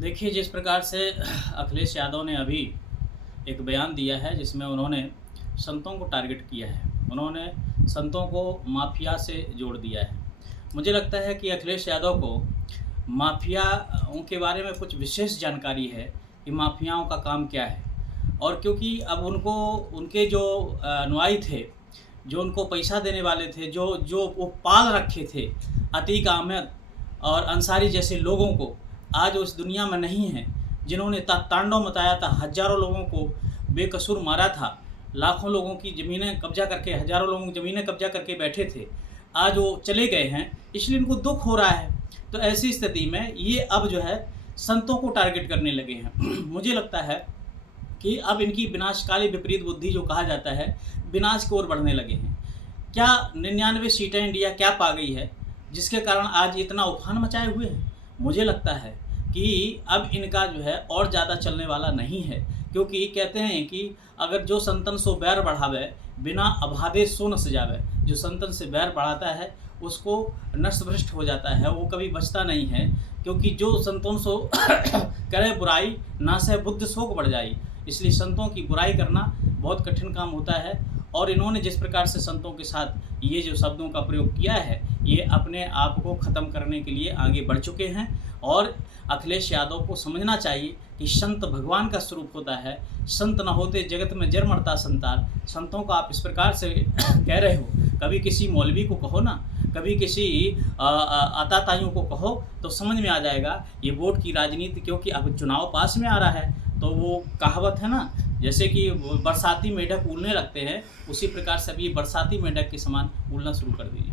देखिए, जिस प्रकार से अखिलेश यादव ने अभी एक बयान दिया है जिसमें उन्होंने संतों को टारगेट किया है। उन्होंने संतों को माफिया से जोड़ दिया है। मुझे लगता है कि अखिलेश यादव को माफियाओं के बारे में कुछ विशेष जानकारी है कि माफियाओं का काम क्या है। और क्योंकि अब उनको उनके जो अनुयायी थे, जो उनको पैसा देने वाले थे, जो जो वो पाल रखे थे, अतीक अहमद और अंसारी जैसे लोगों को आज उस दुनिया में नहीं है, जिन्होंने तांडव मचाया था, हज़ारों लोगों को बेकसूर मारा था, लाखों लोगों की ज़मीनें कब्जा करके, हज़ारों लोगों की ज़मीनें कब्जा करके बैठे थे, आज वो चले गए हैं, इसलिए इनको दुख हो रहा है। तो ऐसी स्थिति में ये अब जो है संतों को टारगेट करने लगे हैं। मुझे लगता है कि अब इनकी विनाशकाली विपरीत बुद्धि जो कहा जाता है, विनाश की ओर बढ़ने लगे हैं। क्या 99 सीटें इंडिया क्या पा गई है जिसके कारण आज इतना उफान मचाए हुए हैं? मुझे लगता है कि अब इनका जो है और ज़्यादा चलने वाला नहीं है, क्योंकि कहते हैं कि अगर जो संतन सो बैर बढ़ावे, बिना अबाधे सो न सजावे। जो संतन से बैर बढ़ाता है उसको नष्ट भ्रष्ट हो जाता है, वो कभी बचता नहीं है। क्योंकि जो संतों सो करे बुराई, ना से बुद्ध शोक बढ़ जाई। इसलिए संतों की बुराई करना बहुत कठिन काम होता है। और इन्होंने जिस प्रकार से संतों के साथ ये जो शब्दों का प्रयोग किया है, ये अपने आप को ख़त्म करने के लिए आगे बढ़ चुके हैं। और अखिलेश यादव को समझना चाहिए कि संत भगवान का स्वरूप होता है। संत न होते जगत में जर मरता संतार। संतों को आप इस प्रकार से कह रहे हो, कभी किसी मौलवी को कहो ना, कभी किसी आताताइयों को कहो तो समझ में आ जाएगा ये वोट की राजनीति। क्योंकि अब चुनाव पास में आ रहा है, तो वो कहावत है ना, जैसे कि बरसाती मेढक उड़ने लगते हैं, उसी प्रकार से अभी बरसाती मेढक के समान उड़ना शुरू कर दीजिए।